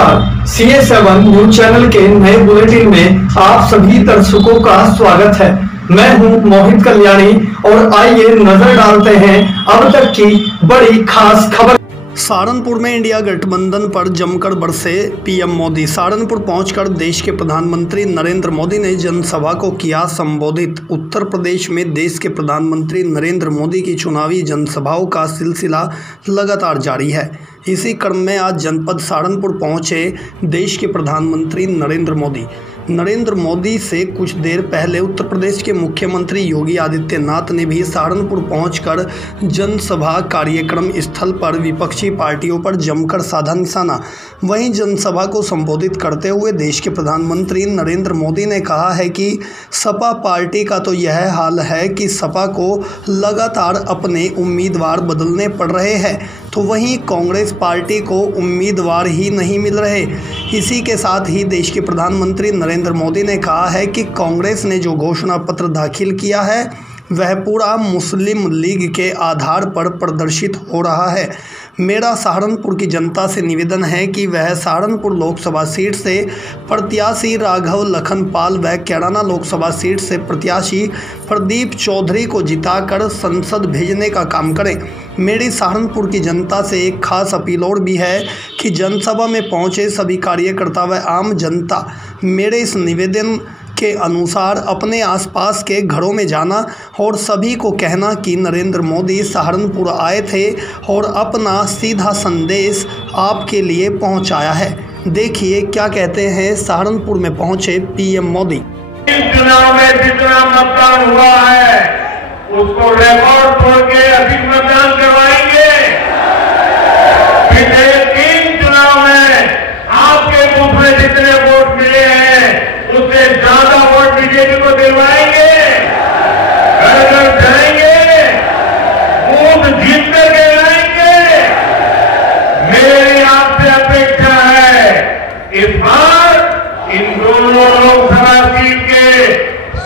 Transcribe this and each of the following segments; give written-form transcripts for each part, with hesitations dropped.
नमस्कार, CA7 news channel के नए बुलेटिन में आप सभी दर्शकों का स्वागत है। मैं हूं मोहित कल्याणी और आइए नजर डालते हैं अब तक की बड़ी खास खबर। सहारनपुर में इंडिया गठबंधन पर जमकर बरसे पीएम मोदी। सहारनपुर पहुंचकर देश के प्रधानमंत्री नरेंद्र मोदी ने जनसभा को किया संबोधित। उत्तर प्रदेश में देश के प्रधानमंत्री नरेंद्र मोदी की चुनावी जनसभाओं का सिलसिला लगातार जारी है। इसी क्रम में आज जनपद सहारनपुर पहुंचे देश के प्रधानमंत्री नरेंद्र मोदी से कुछ देर पहले उत्तर प्रदेश के मुख्यमंत्री योगी आदित्यनाथ ने भी सहारनपुर पहुंचकर जनसभा कार्यक्रम स्थल पर विपक्षी पार्टियों पर जमकर साधा निशाना। वहीं जनसभा को संबोधित करते हुए देश के प्रधानमंत्री नरेंद्र मोदी ने कहा है कि सपा पार्टी का तो यह हाल है कि सपा को लगातार अपने उम्मीदवार बदलने पड़ रहे हैं, तो वहीं कांग्रेस पार्टी को उम्मीदवार ही नहीं मिल रहे। इसी के साथ ही देश के प्रधानमंत्री नरेंद्र मोदी ने कहा है कि कांग्रेस ने जो घोषणा पत्र दाखिल किया है वह पूरा मुस्लिम लीग के आधार पर प्रदर्शित हो रहा है। मेरा सहारनपुर की जनता से निवेदन है कि वह सहारनपुर लोकसभा सीट से प्रत्याशी राघव लखनपाल व कैराना लोकसभा सीट से प्रत्याशी प्रदीप चौधरी को जिताकर संसद भेजने का काम करें। मेरी सहारनपुर की जनता से एक खास अपील और भी है कि जनसभा में पहुंचे सभी कार्यकर्ता व आम जनता मेरे इस निवेदन के अनुसार अपने आसपास के घरों में जाना और सभी को कहना कि नरेंद्र मोदी सहारनपुर आए थे और अपना सीधा संदेश आपके लिए पहुंचाया है। देखिए क्या कहते हैं सहारनपुर में पहुंचे पीएम मोदी। चुनाव में जितना मतदान हुआ है उसको रिकॉर्ड तोड़ के अधिक मतदान करवाएंगे। पिछले 3 चुनाव में आपके बूथ में जितने वोट मिले हैं उससे ज्यादा वोट बीजेपी को दिलवाएंगे। घर घर जाएंगे, बूथ जीत करके लाएंगे। मेरी आपसे अपेक्षा है इस बार इन दोनों लोकसभा सीट के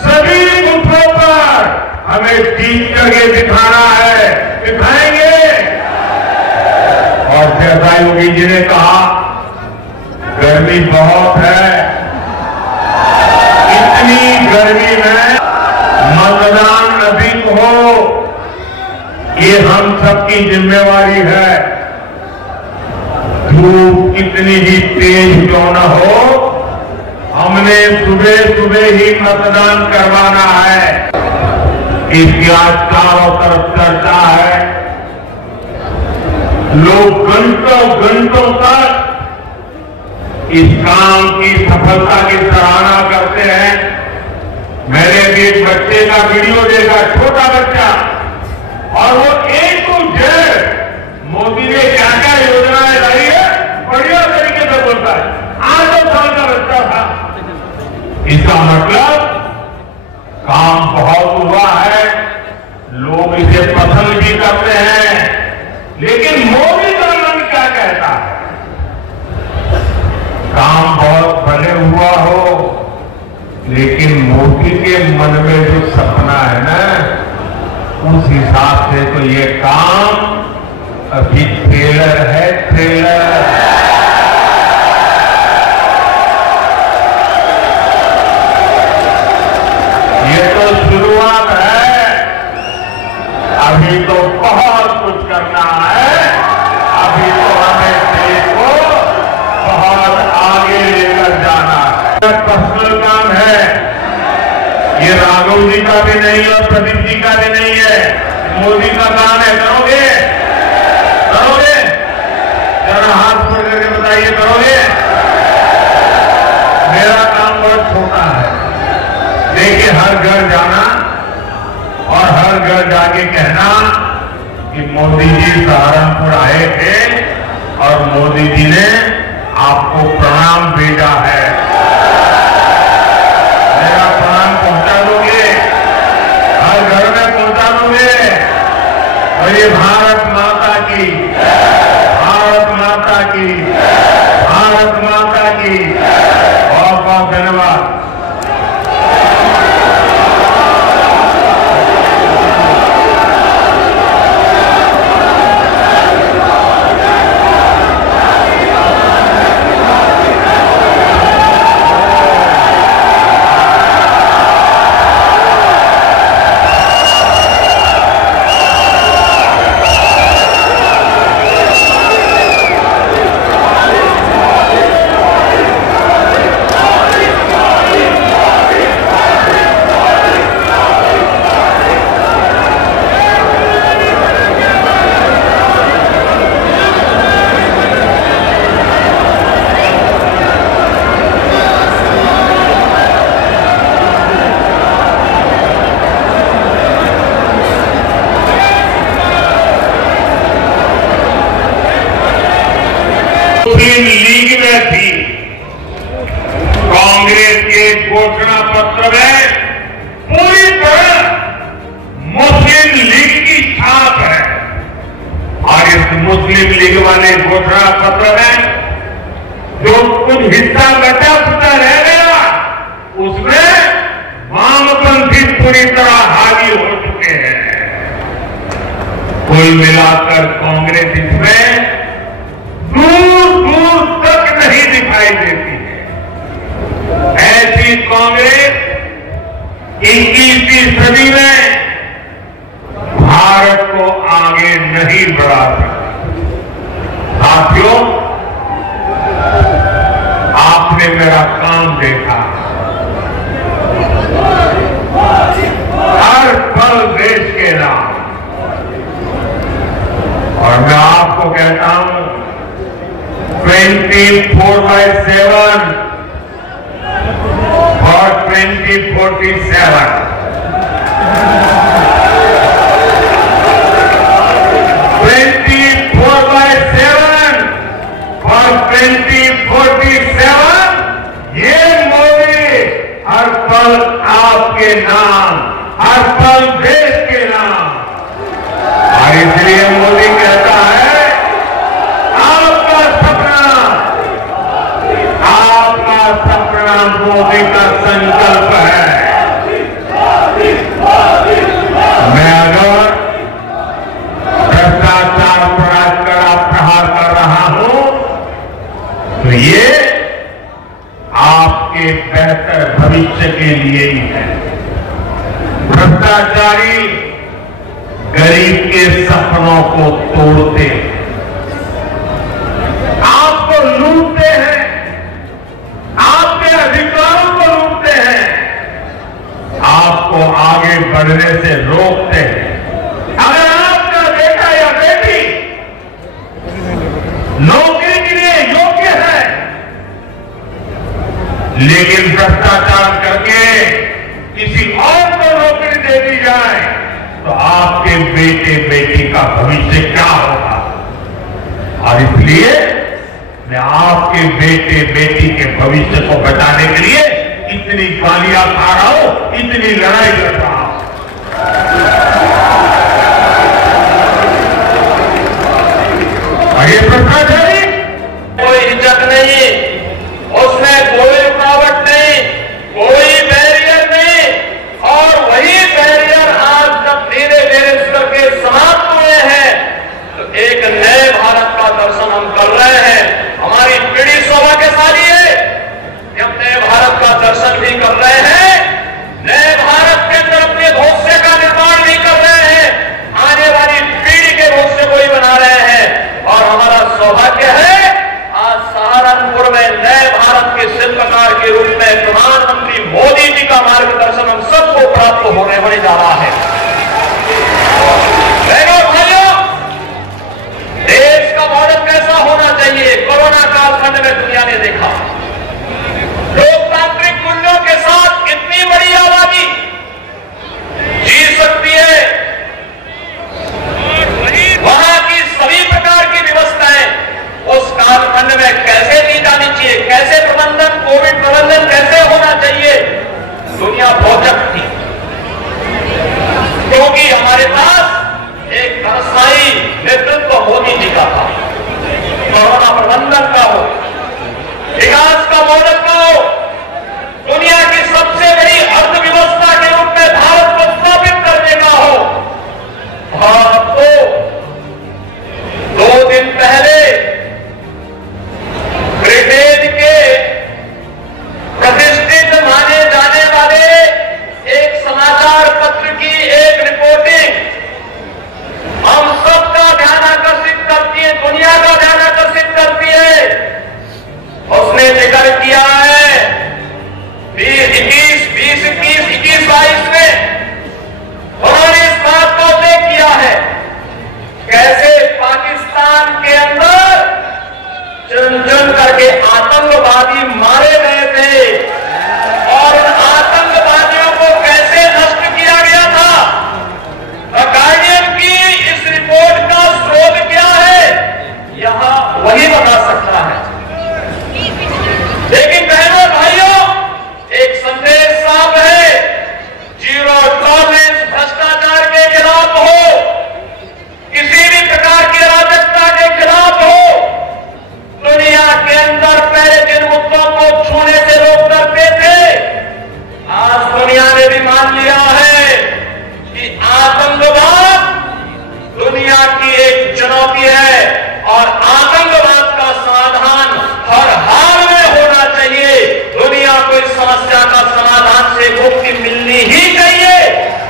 सभी बूथों पर हमें जीत करके दिखाना है, दिखाएंगे। और जैसा योगी जी ने कहा गर्मी बहुत है, इतनी गर्मी में मतदान अधिक हो ये हम सबकी जिम्मेवारी है। धूप कितनी ही तेज क्यों न हो हमने सुबह सुबह ही मतदान करवाना है। इसकी आज चारों तरफ चर्चा है। लोग घंटों घंटों तक इस काम की सफलता की सराहना करते हैं। मैंने भी एक बच्चे का वीडियो देखा, छोटा बच्चा, और वो A to Z मोदी ने क्या क्या योजनाएं लाई है बढ़िया तरीके से बोलता है। 8 साल का बच्चा था। इसका मतलब काम बहुत हुआ है, लोग इसे पसंद भी करते हैं। लेकिन मोदी का मन क्या कहता है? काम बहुत भले हुआ हो, लेकिन मोदी के मन में जो सपना है ना उस हिसाब से तो ये काम अभी ट्रेलर है, ट्रेलर। ये तो शुरुआत है, अभी तो बहुत कुछ करना है। अभी तो हमें देश को बहुत आगे लेकर जाना है। पर्सनल काम है, ये राघव जी का भी नहीं और प्रदीप जी का भी नहीं है, मोदी का काम है। करोगे करोगे जरा हाथ पकड़ करके बताइए, करोगे? मेरा काम बहुत छोटा है, देखिए हर घर जाना और हर घर जाके कहना कि मोदी जी सहारनपुर आए थे और मोदी जी ने आपको प्रणाम भेजा है। मेरा प्रणाम पहुंचा दोगे, हर घर में पहुंचा दोगे। और ये भारत माता की, भारत माता की, भारत माता की बहुत बहुत धन्यवाद। मुस्लिम लीग में थी। कांग्रेस के घोषणा पत्र में पूरी तरह मुस्लिम लीग की छाप है और इस मुस्लिम लीग वाले घोषणा पत्र में जो कुछ हिस्सा बचा खुचा रह गया उसमें वामपंथी पूरी तरह हावी हो चुके हैं। कुल मिलाकर कांग्रेस इसमें दूर दूर तक नहीं दिखाई देती है। ऐसी कांग्रेस 21वीं सदी में भारत को आगे नहीं बढ़ा सकती। साथियों, आपने मेरा काम देखा। हर पल देश के नाम, और मैं आपको कहता हूं 24/7 और 2047 और 2047 ये मोदी हर पल आपके नाम, हर पल देश के नाम। और इसलिए मोदी कहता है आपका सपना मोदी का संकल्प है। मैं अगर भ्रष्टाचार पर आज कड़ा प्रहार कर रहा हूं तो ये आपके बेहतर भविष्य के लिए ही है। भ्रष्टाचारी गरीब के सपनों को तोड़ते हैं, आपको लूटते हैं, आपके अधिकारों को लूटते हैं, आपको आगे बढ़ने से रोकते हैं। अगर आपका बेटा या बेटी नौकरी के लिए योग्य है लेकिन भ्रष्टाचार करके किसी और को नौकरी दे दी जाए तो आपके बेटे बेटी का भविष्य क्या होगा। और इसलिए मैं आपके बेटे बेटी के भविष्य को बचाने के लिए इतनी गालियां खा रहा हूं, इतनी लड़ाई कर रहा हूं। और ये भ्रष्टाचारी कोई हिचक नहीं, उसमें कोई रुकावट नहीं, कोई बैरियर नहीं, और वही बैरियर आज जब धीरे धीरे करके समाप्त हुए हैं तो एक नए भारत का दर्शन हम कर रहे हैं। हमारी पीढ़ी सौभाग्यशाली है कि हम नए भारत का दर्शन भी कर रहे हैं, नए भारत के अंदर अपने भविष्य का निर्माण भी कर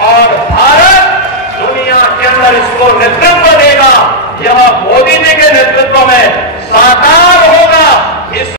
और भारत दुनिया के अंदर इसको नेतृत्व देगा। यह मोदी जी के नेतृत्व में साकार होगा।